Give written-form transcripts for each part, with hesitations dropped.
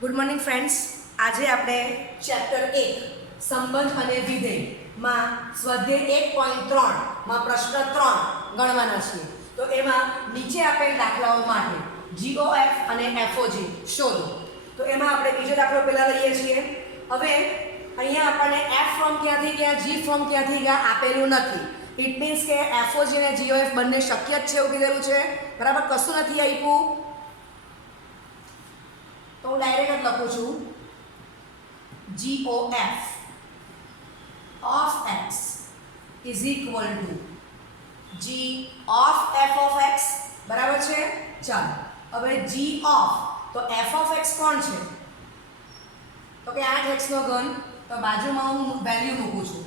Good morning friends. આજે આપણે chapter 1 સંબંધ અને વિધેયમાં સ્વાધ્યાય 1.3માં પ્રશ્ન 3 ગણવાના છીએ. તો એમાં નીચે આપેલ દાખલાઓ માટે GOF અને FOG શોધો. તો એમાં આપણે બીજો દાખલો પહેલા લઈએ છીએ. હવે અહીંયા આપણને F ફ્રોમ ક્યાંથી ક્યાં G ફ્રોમ ક્યાંથી ક્યાં આપેલું નથી. ઇટ મીન્સ કે FOG અને GOF બંને શક્ય જ છે એવું કીધેલું છે. બરાબર, કશું નથી આપ્યું. તો હું ડાયરેક્ટ જ લખું છું GOF of x is equal to G of f of x. બરાબર છે. ચાલો હવે G of, તો f of x કોણ છે? તો કે 8x નો ઘન. તો બાજુમાં હું વેલ્યુ મૂકું છું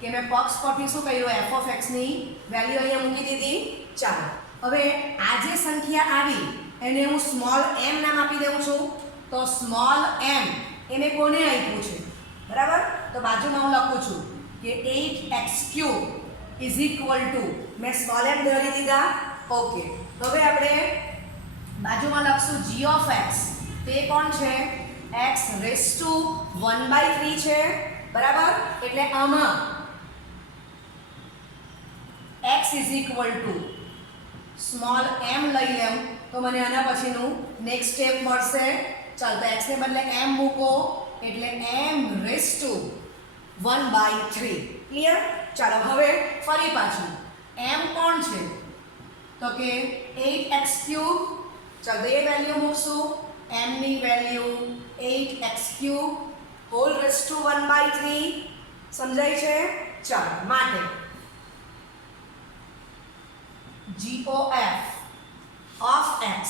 કે મેં પક્ષ પરથી શું કર્યું, f of x ની વેલ્યુ અહીંયા મૂકી દીધી. ચાલો હવે આ જે સંખ્યા આવી એને હું સ્મોલ m નામ આપી દઉં છું. તો સ્મોલ m એને કોને આપ્યું છે? બરાબર, તો બાજુમાં હું લખું છું કે 8x³ ઇઝ ઇક્વલ ટુ, મેં સ્મોલ m ધરી દીધા. ઓકે, હવે આપણે બાજુમાં લખશું g of x. તે કોણ છે? x⁻⁴ છે. બરાબર, એટલે આમાં x is equal two small m લઈ લઉં તો મને આના પછીનું નેક્સ્ટ સ્ટેપ મળશે. ચાલ, તો x ને બદલે m મૂકો એટલે m⁻⁴. ક્લિયર? ચાલો હવે ફરી પાછું m કોણ છે? તો કે 8x³. ચાલો એ વેલ્યુ મૂકશું. m ની વેલ્યુ 8x³⁻⁴. સમજાય છે? ચાલો, માટે GOF of x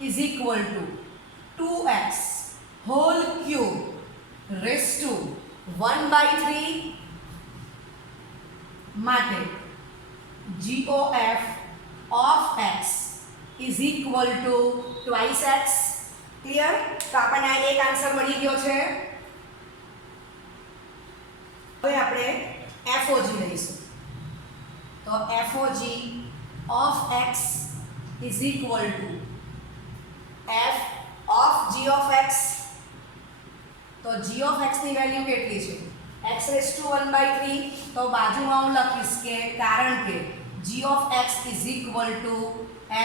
is equal to 2x⁻³ માટે GOF of x is equal to twice x. Clear? તો આપણને આ એક આન્સર મળી ગયો છે. હવે આપણે FOG લઈશું. તો FOG of x is equal to f of g of x. તો g of x ની વેલ્યુ કેટલી છે? x⁻⁴. તો બાજુમાં હું લખીશ કે કારણ કે g of x is equal to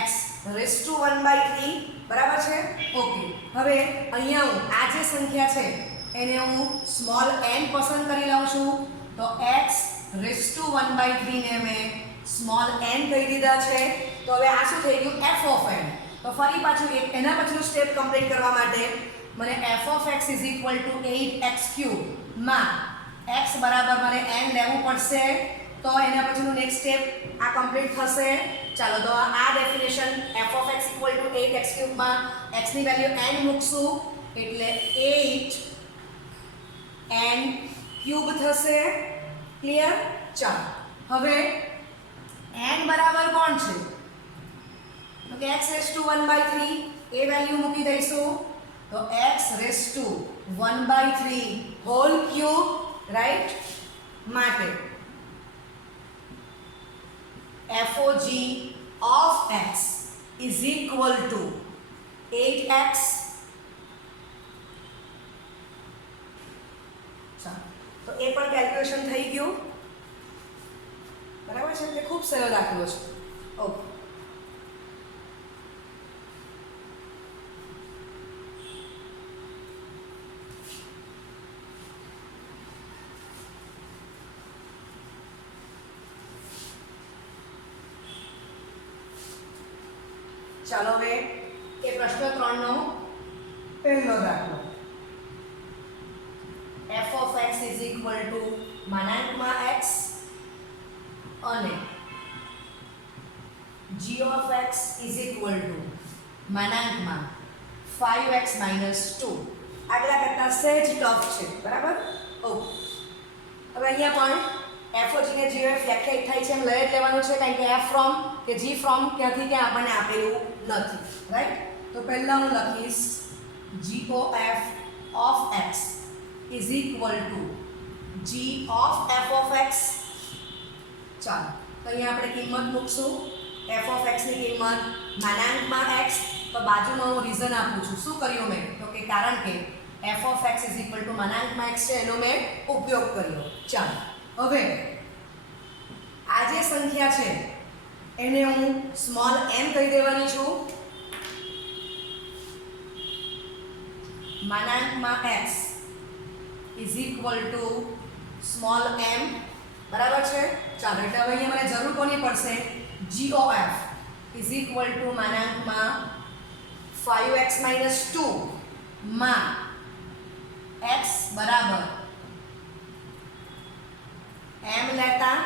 x⁻⁴. બરાબર છે? ઓકે, હવે અહીંયા હું આ જે સંખ્યા છે એને હું સ્મોલ n પસંદ કરી લઉં છું. તો x⁻⁴ ને મેં સ્મોલ n કહી દીધા છે. તો હવે આ શું થઈ ગયું? f of n. તો ફરી પાછું એના પછીનું સ્ટેપ કમ્પ્લીટ કરવા માટે મને f of x is equal to 8x³ માં x બરાબર મને n લેવું પડશે. તો એના પછીનું નેક્સ્ટ સ્ટેપ આ કમ્પ્લીટ થશે. ચાલો, તો આ definition f of x equal to 8x³ માં x ની વેલ્યુ n મૂકશું એટલે 8n³ થશે. ક્લિયર? ચાલો હવે n બરાબર કોણ છે? તો કે x⁻⁴. એ વેલ્યુ મૂકી દઈશું. તો x⁻⁴³ રાઈટ. માટે FOG of x is equal to 8x. તો એ પણ કેલ્ક્યુલેશન થઈ ગયું. બરાબર છે? એટલે ખૂબ સરળ દાખલો છે. ઓકે, ચાલો હવે એ પ્રશ્ન 3 નો પહેલો દાખલો. f of x is equal to x અને g of x is equal to 5x - 2. આગલા કરતા સહેજ ટફ છે. બરાબર? ઓકે, હવે અહીંયા પણ FOG ને GOF વ્યાખ્યાયિત થાય છે એમ લઈ જ લેવાનું છે કારણ કે f ફ્રોમ કે g ફ્રોમ ક્યાંથી ક્યાં આપણને આપેલું નથી. રાઈટ? તો પહેલા હું લખીશ GOF of x is equal to g of f of x. ચાલો, તો અહીંયા આપણે કિંમત મૂકશું. f of x ની કિંમત x. તો બાજુમાં હું રીઝન આપું છું. શું કર્યું મેં? તો કે કારણ કે f of x is equal to માનાંકમાં x છે એનો મેં ઉપયોગ કર્યો. ચાલો હવે આ જે સંખ્યા છે એને હું સ્મોલ m કહી દેવાની છું. માનાંકમાં x is equal to small m બરાબર છે. ચાલો એટલે હવે અહીંયા મને જરૂર કોની પડશે g of f is equal to માનાંકમાં 5x - 2 માં x બરાબર m લેતા.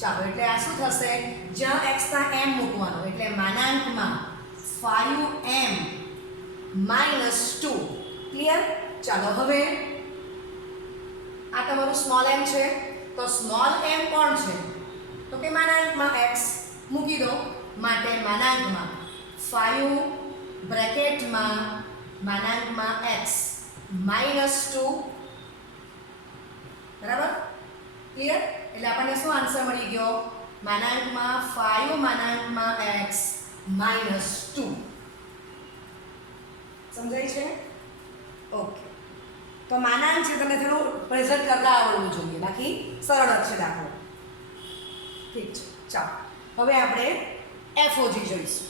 ચાલો એટલે આ શું થશે જ્યાં x ના m મૂકવાનો એટલે માનાંકમાં 5m - 2. ક્લિયર. ચાલો હવે આ તમારું સ્મોલ m છે તો સ્મોલ m કોણ છે તો કે માનાંકમાં x મૂકી દો માટે માનાંકમાં 5 બ્રેકેટમાં માનાંકમાં x -2 બરાબર. ક્લિયર. એટલે આપણને શું આન્સર મળી ગયો માનાંકમાં 5 માનાંકમાં x -2. સમજાય છે. ઓકે તો માનાંક છે તમને થોડું પ્રેઝન્ટ કરતા આવડવું જોઈએ બાકી સરળ જ છે દાખલો. ઠીક છે. ચાલો હવે આપણે FOG જોઈશું.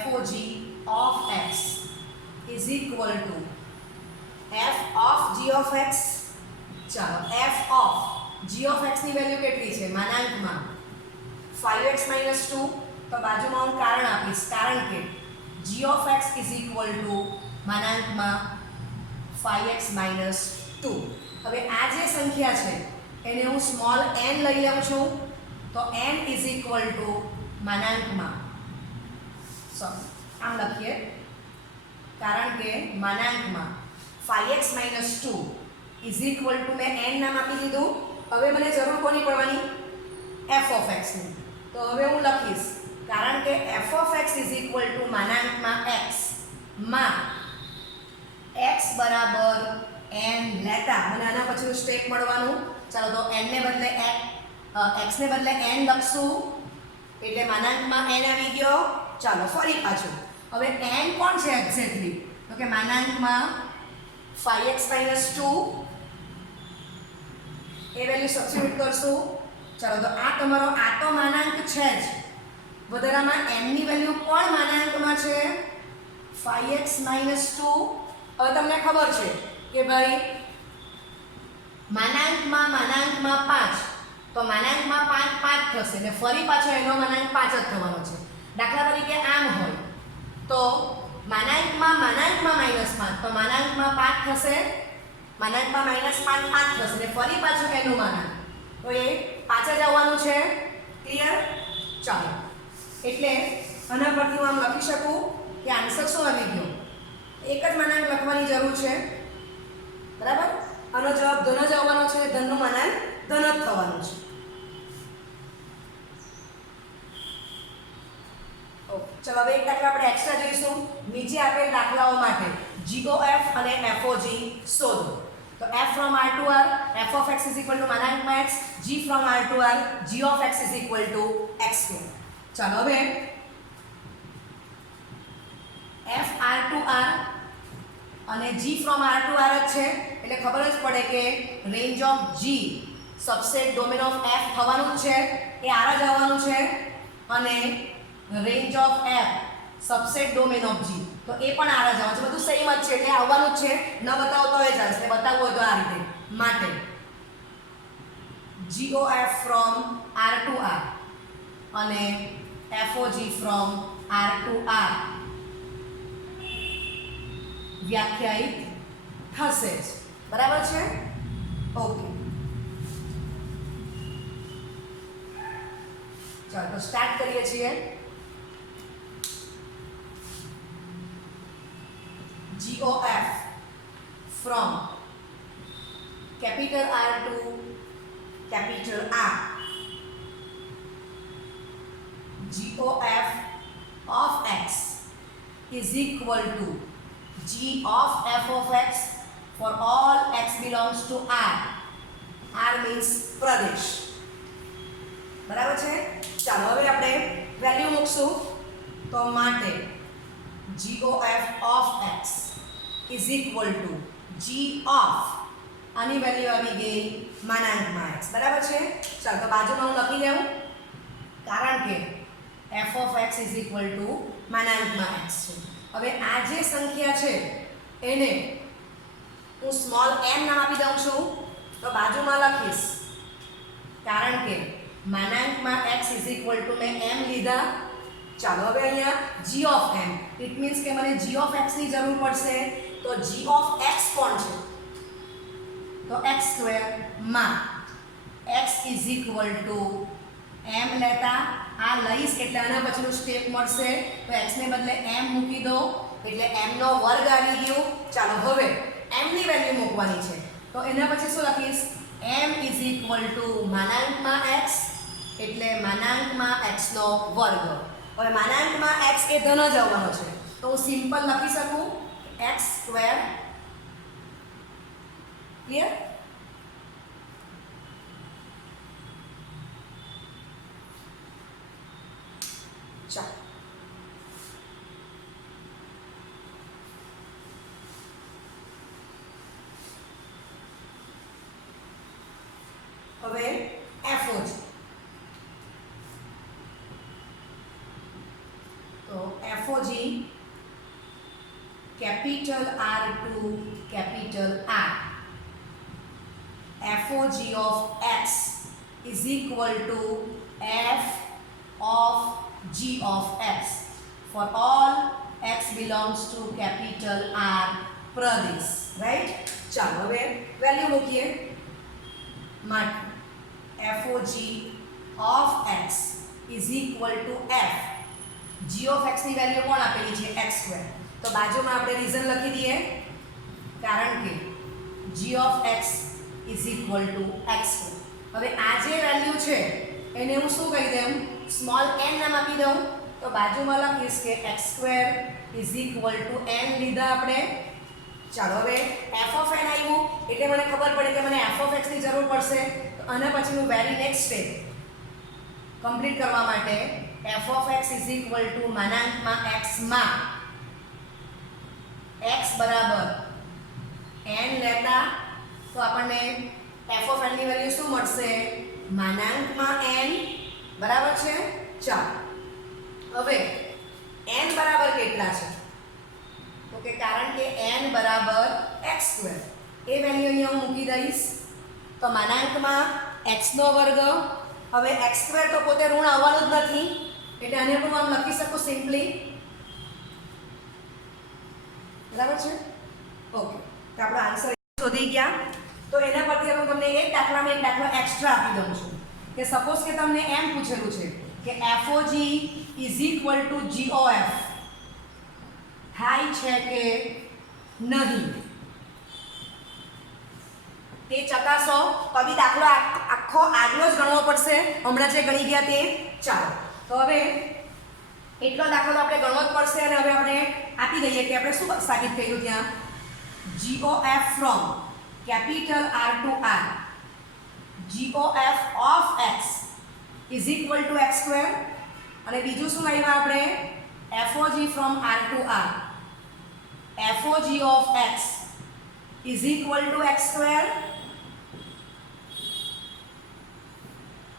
FOG of x is equal to f of g of x. ચાલો f of g of x ની વેલ્યુ કેટલી છે માનાંકમાં 5x - 2. તો બાજુમાં હું કારણ આપીશ કારણ કે g of x is equal to માનાંકમાં 5x - 2. હવે આ જે સંખ્યા છે એને હું સ્મોલ n લઈ લઉં છું તો n is equal to માનાંકમાં આમ લખીએ કારણ કે માનાંકમાં 5x - 2 is equal to મેં n નામ આપી દીધું. હવે મને જરૂર કોની પડવાની f of x ની. તો હવે હું લખીશ કારણ કે f of x is equal to માનાંકમાં x માં x બરાબર n લેતા મને આના પછીનું સ્ટેપ મળવાનું. ચાલો તો n ને બદલે x ને બદલે n લખશું એટલે માનાંકમાં n આવી ગયો. ચાલો ફરી પાછું હવે n કોણ છે એક્ઝેક્ટલી તો કે માનાંકમાં 5x - 2 એ વેલ્યુ સબસ્ટિટ્યુટ કરશું. ચાલો તો આ તમારો આ તો માનાંક છે જ વધારામાં n ની વેલ્યુ કોણ માનાંકમાં છે 5x - 2. હવે તમને ખબર છે કે ભાઈ માનાંકમાં 5 તો માનાંકમાં 5 થશે એટલે ફરી પાછો એનો માનાંક 5 જ થવાનો છે. દાખલા તરીકે આમ હોય તો માનાંકમાં -5 તો માનાંકમાં 5 થશે માનાંકમાં -5 થશે એટલે ફરી પાછું એનું માનાંક તો એ 5 જ આવવાનું છે. ક્લિયર. ચાલો એટલે આના પરથી હું આમ લખી શકું કે આન્સર શું આવી ગયો એક જ માનાંક લખવાની જરૂર છે બરાબર. આનો જવાબ ધન જ આવવાનો છે ધનનું માનાંક ધન જ થવાનું છે. ચલો હવે એક દાખલા આપણે એક્સ્ટ્રા જોઈશું. નીચે આપેલ દાખલાઓ માટે GOF અને FOG શોધો. તો f from R to R f of x is equal to માનાંકમાં x, g from R to R g of x is equal to x². ચાલો હવે f R to R અને g from R to R જ છે એટલે ખબર જ પડે કે range of g subset domain of f થવાનું જ છે એ R જ આવવાનું છે અને range of f subset domain of g તો એ પણ R જ આવવાનું છે. બધું સેમ જ છે એટલે આવવાનું જ છે. ન બતાવતો હોય ચાલશે બતાવવું હોય તો આ રીતે માટે GOF from R to R અને FOG from R to R વ્યાખ્યાયિત થશે જ. બરાબર છે. ઓકે ચાલો તો સ્ટાર્ટ કરીએ છીએ. GOF from capital R to capital R. GOF of x is equal to G of f of x for all x belongs to R. R means Pradesh. બરાબર છે. ચાલો હવે આપણે વેલ્યુ મૂકશું. તો માટે GOF of x is equal to G of આની value આવી ગઈ માનાંકમાં x. બરાબર છે. ચાલો તો બાજુમાં હું લખી દઉં, કારણ કે f of x is equal to માનાંકમાં x છે. હવે આ જે સંખ્યા છે એને હું સ્મોલ m નામ આપી દઉં છું. તો બાજુમાં લખીશ, કારણ કે માનાંકમાં x is equal to મેં m લીધા. ચાલો હવે અહીંયા g of m, it means કે મને g of x ની જરૂર પડશે. તો g of x કોણ છે? તો x સ્ક્વેર માં x is equal to m લેતા આ લઈશ એટલે આના પછીનું સ્ટેપ મળશે. તો x ને બદલે m મૂકી દો એટલે m નો વર્ગ આવી ગયો. ચાલો હવે m ની વેલ્યુ મૂકવાની છે. તો એના પછી શું લખીશ? m is equal to માનાંકમાં x એટલે માનાંકમાં x નો વર્ગ. હવે માનાંકમાં x એ ધન જ આવવાનો છે, તો હું સિમ્પલ લખી શકું x સ્ક્વેર. ક્લિયર? ચાલો હવે FOG. તો FOG capital R to capital R. FOG of x is equal to f of g of x for all x belongs to capital R Pradesh. Right? ચાલો હવે value મૂકીએ. માટે FOG of x is equal to f. g of x ની value કોણ આપેલી છે? x square. તો બાજુમાં આપણે રીઝન લખી દઈએ, કારણ કે g of x is equal to x square. હવે આ જે વેલ્યુ છે એને હું શું કહી દઉં? સ્મોલ n નામ આપી દઉં. તો બાજુમાં લખીશ કે x square is equal to n લીધા આપણે. ચાલો હવે f of n આવ્યું એટલે મને ખબર પડે કે મને f of x ની જરૂર પડશે. તો આના પછીનું વેરી નેક્સ્ટ સ્ટેપ કમ્પ્લીટ કરવા માટે f of x is equal to માનાંકમાં x માં x બરાબર n લેતા તો આપણને f of n ની વેલ્યુ શું મળશે? માનાંકમાં n. બરાબર છે. ચાલો હવે n બરાબર કેટલા છે? તો કે કારણ કે n બરાબર x સ્ક્વેર એ વેલ્યુ અહીંયા હું મૂકી દઈશ. તો માનાંકમાં x નો વર્ગ. હવે x સ્ક્વેર તો પોતે ઋણ આવવાનું જ નથી એટલે આને પણ આમ લખી શકું સિમ્પલી. બરાબર છે? ઓકે, તો આપણો આન્સર શોધી ગયા. તો એના પરથી હું તમને એક દાખલામાં એક દાખલો એક્સ્ટ્રા આપી દઉં છું કે સપોઝ કે તમને એમ પૂછેલું છે કે FOG is equal to GOF થાય છે કે નહીં તે ચકાસો. તો બી દાખલો આખો આગલો જ ગણવો પડશે, હમણાં જે ગણી ગયા તે. ચાલો તો હવે એટલો દાખલો આપણે ગણવો જ પડશે. અને હવે આપણે આપી દઈએ કે આપણે શું સાબિત કર્યું ત્યાં? GOF from capital R to R, GOF of x is equal to x square. અને બીજું શું આવ્યા આપણે? FOG from R to R, FOG of x is equal to x square.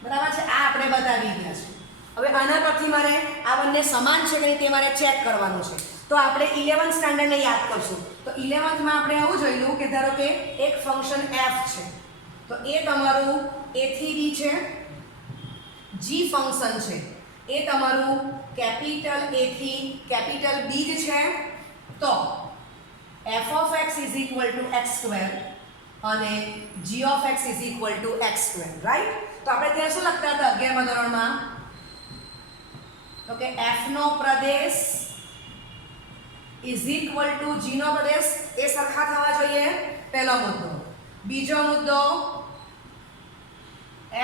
બરાબર છે? આ આપણે બતાવી ગયા છે. હવે આના પરથી મારે આ બંને સમાન છે કે નહીં તે મારે ચેક કરવાનું છે. તો આપણે 11th સ્ટાન્ડર્ડને યાદ કરશું. તો 11th માં આપણે આવું જોયું કે ધારો કે એક ફંક્શન f છે, તો એ તમારું a થી b છે. g ફંક્શન છે એ તમારું કેપિટલ a થી કેપિટલ b જ છે. તો f of x is equal to x square અને g of x is equal to x square. Right? તો આપણે ત્યાં શું લખતા હતા 11મા ધોરણમાં? તો કે f નો પ્રદેશ is equal to g નો પ્રદેશ એ સરખા થવા જોઈએ. પહેલો મુદ્દો. બીજો મુદ્દો,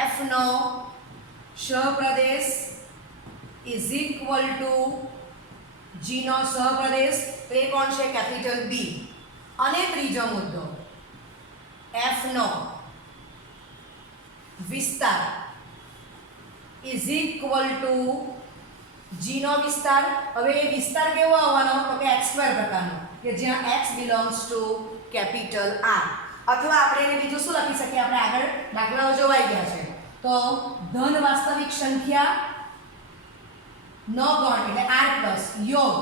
f નો સહપ્રદેશ is equal to g નો સહપ્રદેશ, તો એ કોણ છે? Capital b. અને ત્રીજો મુદ્દો, f નો વિસ્તાર ઇઝ ઇક્વલ ટુ g નો વિસ્તાર. હવે એ વિસ્તાર કેવો આવવાનો તો કે x સ્ક્વેર પ્રકારનો કે જ્યાં x belongs to capital R. અથવા આપણે એને બીજું શું લખી શકીએ, આપણે આગળ દાખલાઓ જોવાઈ ગયા છે તો ધન વાસ્તવિક સંખ્યા નો ગણ એટલે r પ્લસ યોગ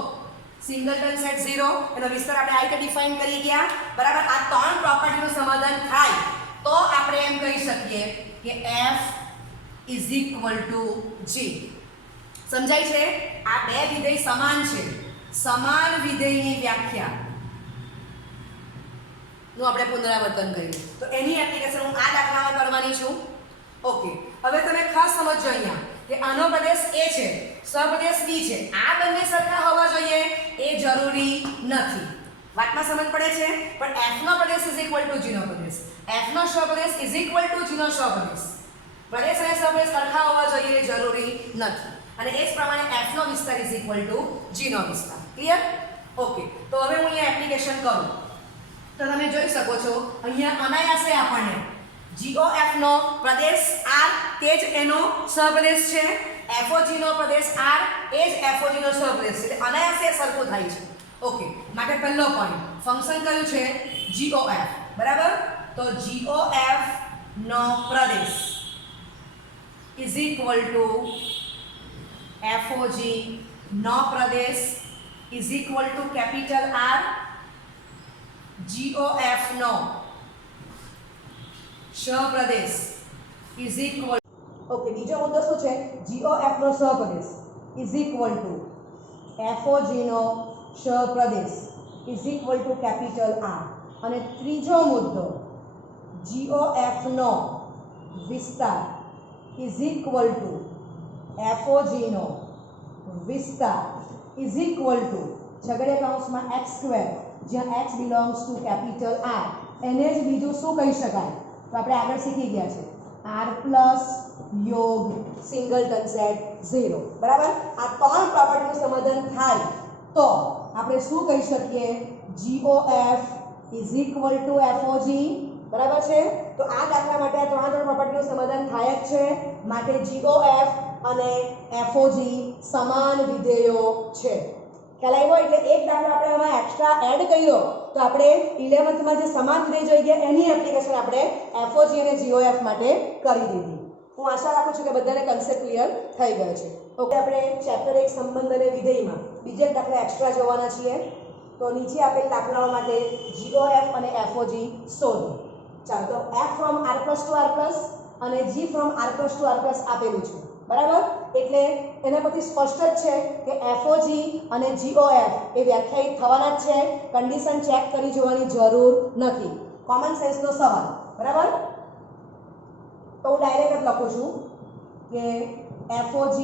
સિંગલટન સેટ 0 એનો વિસ્તાર આપણે આ રીતે ડિફાઇન કરી ગયા. બરાબર. આ ત્રણ પ્રોપર્ટીનું સમાધાન થાય તો આપણે એમ કહી શકીએ કે f is equal to g. સમજાય છે? આ બે વિધેય સમાન છે. સમાન વિધેયની વ્યાખ્યા નું આપણે પુનરાવર્તન કર્યું તો એની એપ્લિકેશન હું આ દાખલામાં કરવાની છું. ઓકે, હવે તમે ખાસ સમજજો અહીંયા કે આનો પ્રદેશ A છે, સહપ્રદેશ B છે. આ બંને સરખા હોવા જોઈએ એ જરૂરી નથી. વાતમાં સમજ પડે છે? પણ f નો પ્રદેશ ઇઝ ઇક્વલ ટુ g નો પ્રદેશ, f નો સહપ્રદેશ ઇઝ ઇક્વલ ટુ g નો સહપ્રદેશ. પ્રદેશ અને સહપ્રદેશ સરખા હોવા જોઈએ એ જરૂરી નથી. અને એ જ પ્રમાણે f નો વિસ્તાર ઇઝ ઇક્વલ ટુ g નો વિસ્તાર. ક્લિયર? ઓકે, તો હવે હું અહીંયા એપ્લિકેશન કરું તો તમે જોઈ શકો છો અહીંયા અનાયાસે આપણને GOF નો પ્રદેશ R તે જ એનો સહપ્રદેશ છે, FOG નો પ્રદેશ R એ જ FOG નો સહપ્રદેશ છે. અનાયાસે સરખું થાય છે. ઓકે, માટે પહેલો પોઈન્ટ ફંક્શન કયું છે GOF. બરાબર. તો GOF નો પ્રદેશ ઇઝ ઇક્વલ ટુ FOG નો પ્રદેશ is equal to capital R. GOF નો સહપ્રદેશ ઇઝ ઇક્વલ. ઓકે, બીજો મુદ્દો શું છે? GOF નો સહપ્રદેશ ઇઝ ઇક્વલ ટુ FOG નો સહપ્રદેશ is equal to capital R. અને ત્રીજો મુદ્દો GOF નો વિસ્તાર ઇઝ ઇક્વલ ટુ FOG નો વિસ્તાર ઇઝ ઇક્વલ ટુ છગડીયા કૌંસમાં x સ્ક્વેર જ્યાં x belongs to capital R. એને જ બીજું શું કહી શકાય તો આપણે આગળ શીખી ગયા છે r પ્લસ યોગ સિંગલટન સેટ 0. બરાબર. આ ત્રણ પ્રોપર્ટીનું સમાધાન થાય તો આપણે શું કહી શકીએ? GOF is equal to FOG. બરાબર છે. તો આ દાખલા માટે આ ત્રણ પ્રોપર્ટીનું સમાધાન થાય જ છે. માટે GOF અને FOG સમાન વિધેયો છે. ખ્યાલ આવ્યો? એટલે એક દાખલો આપણે આમાં એક્સ્ટ્રા એડ કર્યો તો આપણે 11th માં જે સમાન વિધેય જોઈ ગયા એની એપ્લિકેશન આપણે FOG અને GOF માટે કરી દીધી. હું આશા રાખું છું કે બધાને કન્સેપ્ટ ક્લિયર થઈ ગયો છે. ઓકે, આપણે ચેપ્ટર 1 સંબંધ અને વિધેયમાં બીજે દાખલા એક્સ્ટ્રા જોવાના છીએ. તો નીચે આપેલ દાખલાઓ માટે GOF અને FOG શોધો. ચાલો, તો f from r plus to r plus અને g from r plus to r plus આપેલું છે. બરાબર. એટલે એના પરથી સ્પષ્ટ જ છે કે FOG અને GOF એ વ્યાખ્યાયિત થવાના જ છે. કન્ડિશન ચેક કરી જોવાની જરૂર નથી. કોમન સેન્સનો સવાલ. બરાબર. તો હું ડાયરેક્ટ જ લખું છું કે FOG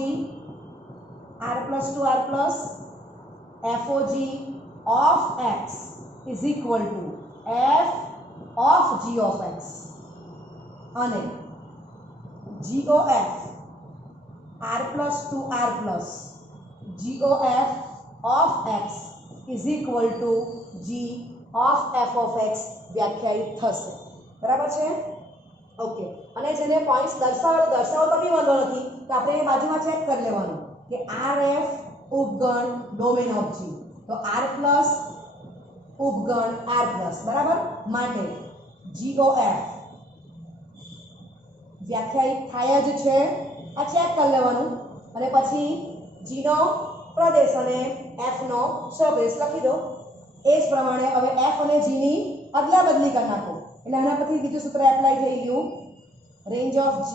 r plus to r plus FOG of x is equal to f of g of x અને GOF r plus to r plus GOF of x is equal to g of f of x વ્યાખ્યાયિત થશે. બરાબર છે? Okay, અને જેને points દર્શાવો તો બી વાંધો નથી તો આપણે એ બાજુમાં ચેક કરી લેવાનું કે RF ઉપગણ ડોમેન ઓફ g. તો r પ્લસ ઉપગણ r પ્લસ. બરાબર. માટે GOF વ્યાખ્યાયિત થાય જ છે. આ ચેક કરી લેવાનું અને પછી g નો પ્રદેશ અને f નો સહપ્રદેશ લખી દો. એ જ પ્રમાણે હવે f અને g ની અદલા બદલી કરી નાખો એટલે આના પરથી બીજું સૂત્ર એપ્લાય થઈ ગયું. Range of g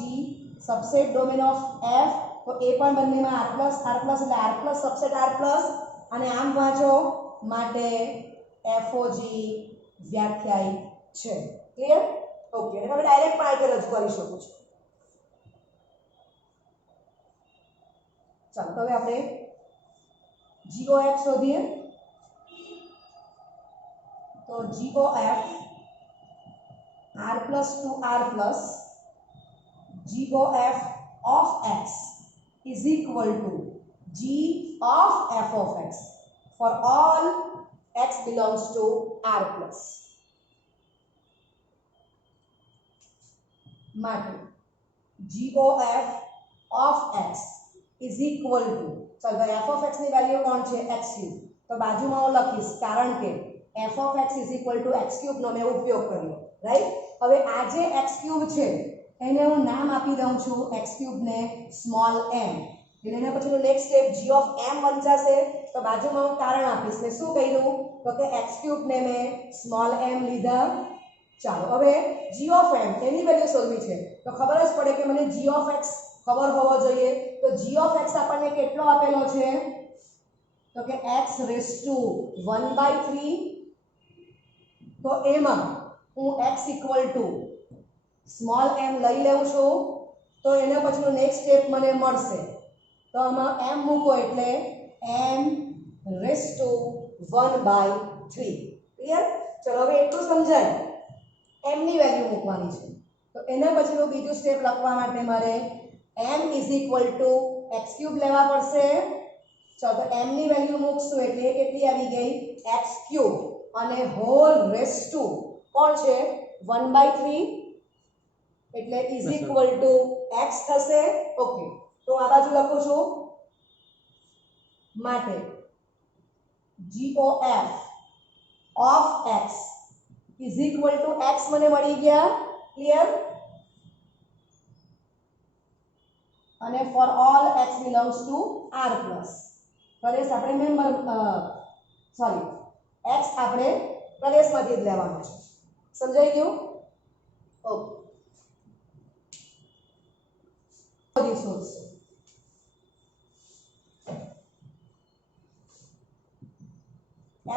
subset domain of f. તો એ પણ બંનેમાં r પ્લસ એટલે r plus subset r plus અને આમ વાંચો માટે FOG વ્યાખ્યાયિત છે. ક્લિયર? ઓકે, એટલે તમે ડાયરેક્ટ પણ આ રીતે રજૂ કરી શકો છો. ચાલો, હવે આપણે GOF શોધીએ. તો GOF r plus to r plus GOF of x is equal to g of f of x for all x belongs to r plus. માટે GOF of x is equal to चल भाई f of x ની value કોણ છે x cube તો બાજુમાં હું લખીશ કારણ કે f of x is equal to x cube નો મેં ઉપયોગ કર્યો રાઈટ હવે આ જે x ક્યુબ છે એને હું નામ આપી દઉં છું x ક્યુબ ને સ્મોલ m એટલે એના પછીનું next step g of m વંચાશે તો બાજુમાં હું કારણ આપીશ ને શું કર્યું તો કે x ક્યુબ ને મેં સ્મોલ m લીધા ચાલો હવે g of m any value શોધવી છે તો ખબર જ પડે કે મને g of x ખબર હોવો જોઈએ તો g of x આપણને કેટલો આપેલો છે તો કે x raised to 1/3 તો એમાં હું x equal to small m લઈ લેઉં છું તો એના પછીનું નેક્સ્ટ સ્ટેપ મને મળશે તો આમાં m મૂકો એટલે m raised to 1/3 ક્લિયર ચલો હવે એટલું સમજાય m ની વેલ્યુ મૂકવાની છે તો એના પછીનું બીજું સ્ટેપ લખવા માટે મારે m is equal to x cube લેવા પડશે ચાલો તો m ની વેલ્યુ મૂકશું એટલે કેટલી આવી ગઈ x cube અને હોલ રેસ ટુ કોણ છે 1/3 એટલે is equal to x થશે ઓકે તો આ બાજુ લખું છું માટે gof of x is equal to x મને મળી ગયા ક્લિયર અને for all x belongs to r plus પ્રદેશ આપણે મેમ્બર સોરી x આપણે પ્રદેશમાંથી જ લેવાનો છે સમજાઈ ગયું okay resource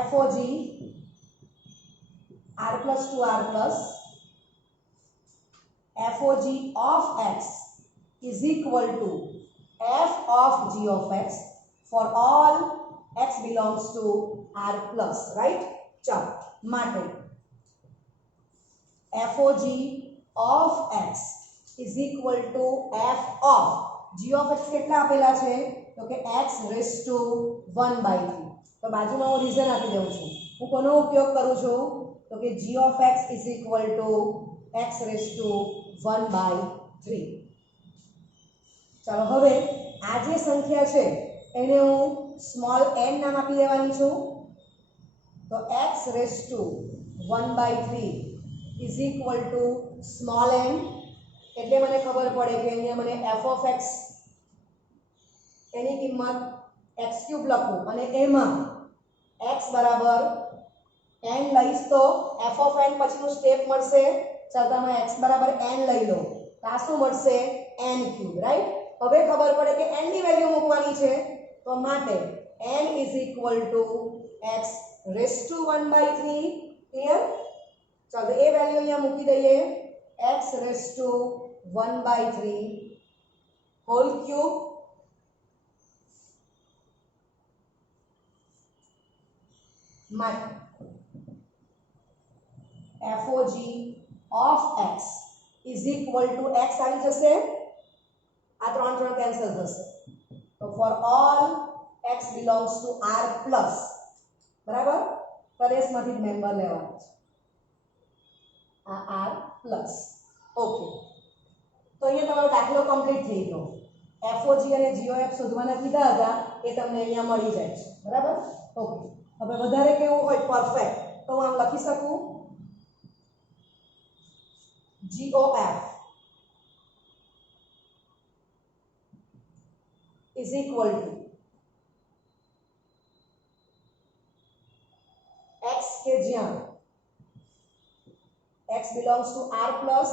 FOG r plus to r plus FOG of x is equal to f of g of x for all x belongs to r plus right ચાલો માટે FOG of x is equal to f of g of x કેટલા આપેલા છે તો કે x raised to 1/3 તો બાજુમાં હું રીઝન આપી દઉં છું હું કોનો ઉપયોગ કરું છું તો કે g of x is equal to x raised to 1/3 ચાલો હવે આ જે સંખ્યા છે એને હું સ્મોલ n નામ આપી દેવાની છું તો x raised to 1/3 is equal to small n એટલે મને ખબર પડે કે અહીંયા મને f of x એની કિંમત x ક્યુબ લખું અને એમાં x બરાબર n લઈશ તો f of n પછીનું સ્ટેપ મળશે ચાલો તમે x બરાબર n લઈ લો તો આ શું મળશે n ક્યુબ રાઈટ હવે ખબર પડે કે n ની વેલ્યુ મૂકવાની છે તો માટે n is equal to x raised to 1/3 clear ચાલો એ વેલ્યુ અહીંયા મૂકી દઈએ x raised to 1/3 whole cube માટે FOG of x is equal to x આવી જશે આ 3 કેન્સલ થશે તો for all x belongs to r plus બરાબર પ્રદેશમાંથી મેમ્બર લેવાનો છે આ r plus ઓકે તો અહીંયા તમારો દાખલો કમ્પ્લીટ થઈ ગયો FOG અને GOF શોધવાના કીધા હતા એ તમને અહીંયા મળી જાય છે બરાબર ઓકે હવે વધારે કેવું હોય પરફેક્ટ તો હું આમ લખી શકું GOF is equal to x કે જ્યાં x belongs to r plus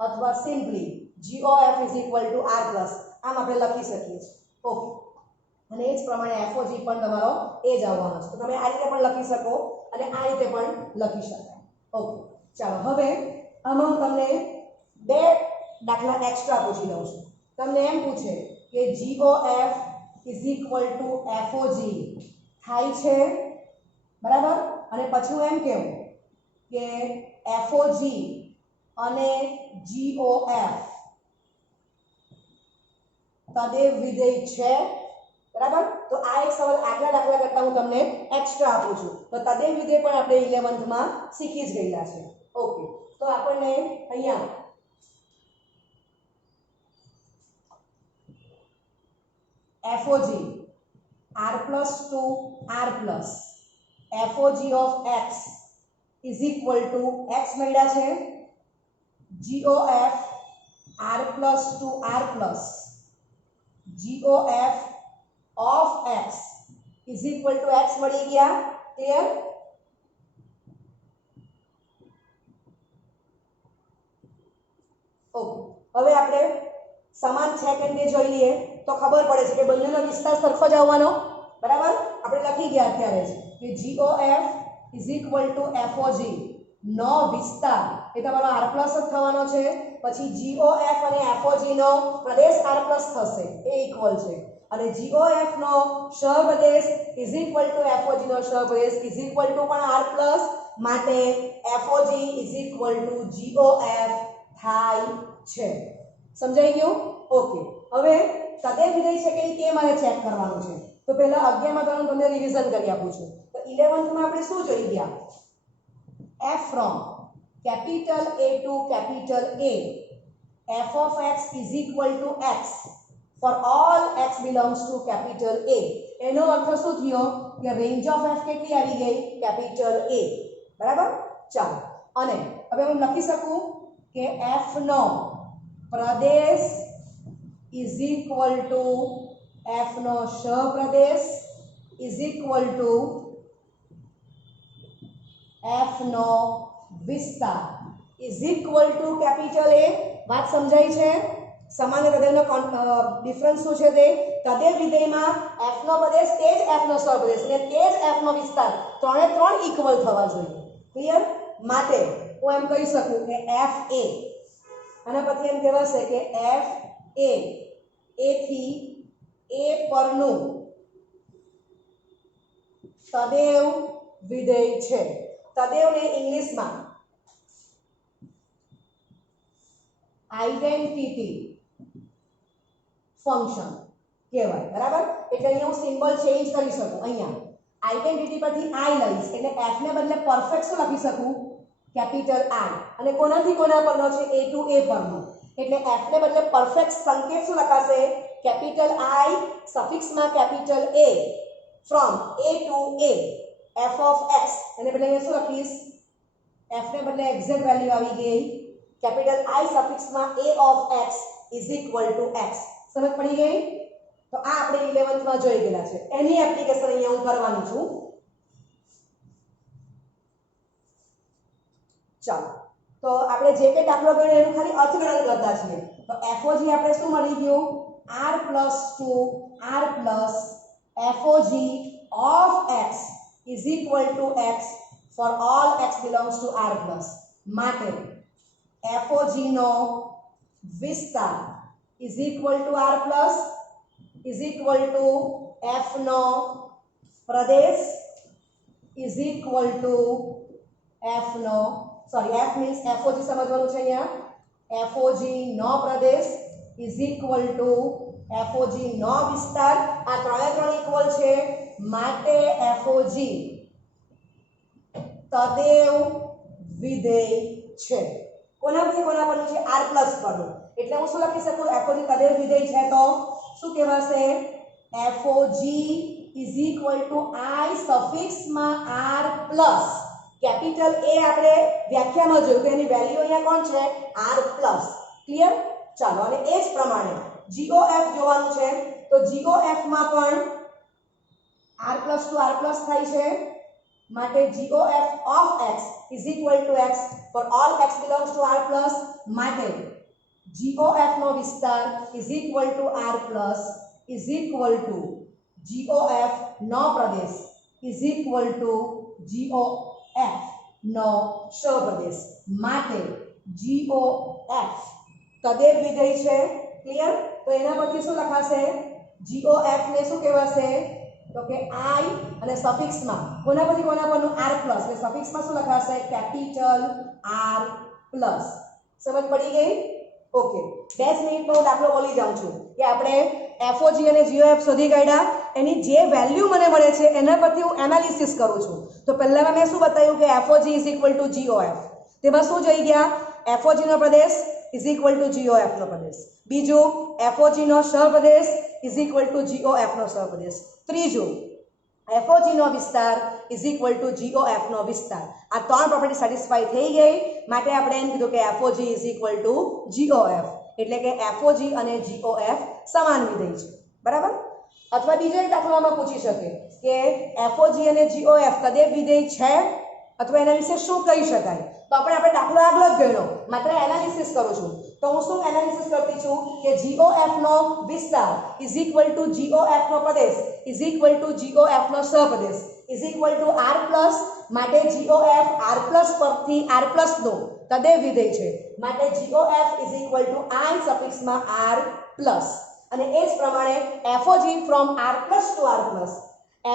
અથવા simply GOF is equal to r plus આમ આપણે લખી શકીએ છીએ ઓકે અને એ જ પ્રમાણે FOG પણ તમારો એ જ આવવાનો છે તો તમે આ રીતે પણ લખી શકો અને આ રીતે પણ લખી શકાય ઓકે ચાલો હવે આમાં હું તમને બે દાખલા એક્સ્ટ્રા પૂછી દઉં છું તમને એમ પૂછે કે GOF is equal to FOG થાય છે બરાબર અને પછી હું એમ કહું કે FOG અને GOF તદેવ વિધેય છે બરાબર તો આ એક સવાલ આગલા દાખલા કરતા હું તમને એક્સ્ટ્રા આપું છું તો તદેવ વિધેય પણ આપણે 11th માં શીખી જ ગયેલા છે ઓકે તો આપણને અહીંયા FOG R plus to R plus FOG of x is equal to x મળ્યા છે GOF R plus to R plus GOF of x is equal to x મળી ગયા ક્લિયર ઓકે હવે આપણે સમાન છે કે તે જોઈ લઈએ તો ખબર પડે છે કે બંનેનો વિસ્તાર સરખો જ આવવાનો બરાબર આપણે લખી ગયા અત્યારે જ કે GOF is equal to FOG નો વિસ્તાર એ તમારો R plus જ થવાનો છે પછી GOF અને FOG નો પ્રદેશ R plus થશે એ ઇક્વલ છે અને GOF નો સહપ્રદેશ is equal to FOG નો સહપ્રદેશ is equal to પણ R plus માટે FOG is equal to GOF થાય છે સમજાઈ ગયું ઓકે હવે તદેવ વિધેય છે કે તે મારે ચેક કરવાનું છે તો પહેલા 11મા ધોરણ તમને રિવિઝન કરી આપું છું તો 11th માં આપણે શું જોઈ ગયા f from capital A to capital A f of x is equal to x for all x belongs to capital A એનો અર્થ શું થયો કે રેન્જ ઓફ f કેટલી આવી ગઈ capital A બરાબર ચાલો અને હવે હું લખી શકું કે f નો પ્રદેશ is equal to f નો સહપ્રદેશ is equal to f નો વિસ્તાર is equal to capital A વાત સમજાય છે સમાન તદેવનો ડિફરન્સ શું છે તે તદેવ વિધેયમાં f નો પ્રદેશ તે જ f નો સહપ્રદેશ અને તે જ f નો વિસ્તાર ત્રણે ત્રણ ઇક્વલ થવા જોઈએ ક્લિયર માટે હું એમ કહી શકું કે f a અને પછી એમ કહેવાશે કે f a થી a પરનું તદેવ વિધેય છે તદેવને ઇંગ્લિશમાં આઇડેન્ટિટી ફંક્શન કહેવાય બરાબર એટલે અહીંયા હું સિમ્બોલ ચેન્જ કરી શકું અહીંયા આઇડેન્ટિટી પરથી i લઈશ એટલે f ને બદલે પરફેક્ટ શું લખી શકું કેપિટલ I અને કોનાથી કોના પરનો છે a to a પરનો એટલે f ને બદલે પરફેક્ટ સંકેત શું લખાશે કેપિટલ I સફિક્સમાં capital A from a to a f of x એને બદલે અહીંયા શું લખીશ f ને બદલે એક્ઝેક્ટ વેલ્યુ આવી ગઈ capital I સફિક્સમાં a of x is equal to x સમજ પડી ગઈ તો આ આપણે 11th માં જોઈ ગયેલા છે એની એપ્લિકેશન અહીંયા હું કરવાની છું ચાલો તો આપણે જે કે દાખલો ગણ્યો એનું ખાલી અર્થઘટન કરતા છીએ તો FOG આપણે શું મળી ગયું R plus to R plus FOG of x is equal to x for all x belongs to R plus માટે FOG નો વિસ્તાર is equal to R plus is equal to f નો પ્રદેશ is equal to f no sorry f means FOG સમજવાનું છે અહીંયા FOG નો પ્રદેશ is equal to FOG નો વિસ્તાર આ ત્રણે ત્રણ ઇક્વલ છે માટે FOG તદેવ વિધેય છે કોના પરનું છે R plus પરનું એટલે હું શું લખી શકું FOG તદેવ વિધેય છે તો શું કહેવાશે FOG is equal to I સફિક્સમાં R plus કેપિટલ A આપણે વ્યાખ્યામાં જોયું કે એની વેલ્યુ અહીંયા કોણ છે R plus ક્લિયર ચાલો અને એ જ પ્રમાણે GOF જોવાનું છે તો GOF માં પણ R plus to R plus થાય છે માટે GOF of x is equal to x for all x belongs to R plus માટે GOF નો વિસ્તાર is equal to R plus is equal to GOF નો પ્રદેશ is equal to GOF નો સહપ્રદેશ માટે GOF તદેવ વિધેય છે ક્લિયર તો એના પરથી શું લખાશે GOF ને શું કહેવાશે તો કે I અને સફિક્સમાં કોના પરથી કોના પરનું R plus એટલે સફિક્સમાં શું લખાશે કેપિટલ R plus સમજ પડી ગઈ ઓકે 10 મિનિટમાં હું દાખલો બોલી જાઉં છું કે આપણે FOG અને GOF શોધી કાઢ્યા એની જે વેલ્યુ મને મળે છે એના પરથી હું એનાલિસિસ કરું છું તો પહેલામાં મેં શું બતાવ્યું કે FOG is equal to GOF તેમાં શું જોઈ ગયા FOG નો પ્રદેશ is equal to GOF નો પ્રદેશ બીજું FOG નો સહપ્રદેશ ઇઝ ઇક્વલ ટુ GOF નો સહપ્રદેશ. ત્રીજું FOG નો વિસ્તાર ઇઝ ઇક્વલ ટુ GOF નો વિસ્તાર. આ ત્રણ પ્રોપર્ટી સેટિસ્ફાઈ થઈ ગઈ, માટે આપણે એમ કીધું કે FOG is equal to GOF, એટલે કે FOG અને GOF સમાન વિધેય છે, બરાબર. અથવા બીજો એક દાખલો આમાં પૂછી શકે કે FOG અને GOF કદે વિધેય છે અથવા એના વિશે શું કહી શકાય, તો આપણે દાખલો આગળ જ ગયો, માત્ર એનાલિસિસ કરું છું. તો હું શું એનાલિસિસ કરતી છું કે GOF નો વિસ્તાર ઇઝ ઇક્વલ ટુ GOF નો પ્રદેશ ઇઝ ઇક્વલ ટુ GOF નો સહપ્રદેશ is equal to R plus, માટે GOF R પ્લસ પરથી R પ્લસ નો તદે વિધેય છે, માટે GOF is equal to I સફિક્સમાં R પ્લસ. અને એ જ પ્રમાણે FOG from R plus to R plus,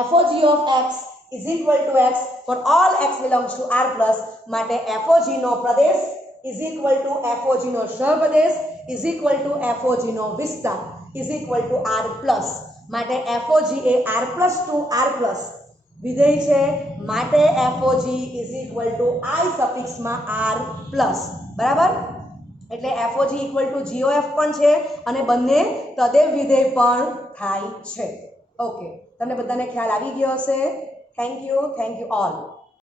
FOG of x is equal to x for all x belongs to R plus, માટે FOG નો પ્રદેશ is equal to FOG નો સહપ્રદેશ is equal to FOG નો વિસ્તાર is equal to R plus, માટે FOG A R plus to R plus વિધેય છે, માટે FOG is equal to I સફિક્સમાં R plus, બરાબર. એટલે FOG equal to GOF પણ છે અને બંને તદેવ વિધેય પણ થાય છે. ઓકે, તમને બધાને ખ્યાલ આવી ગયો હશે. Thank you all.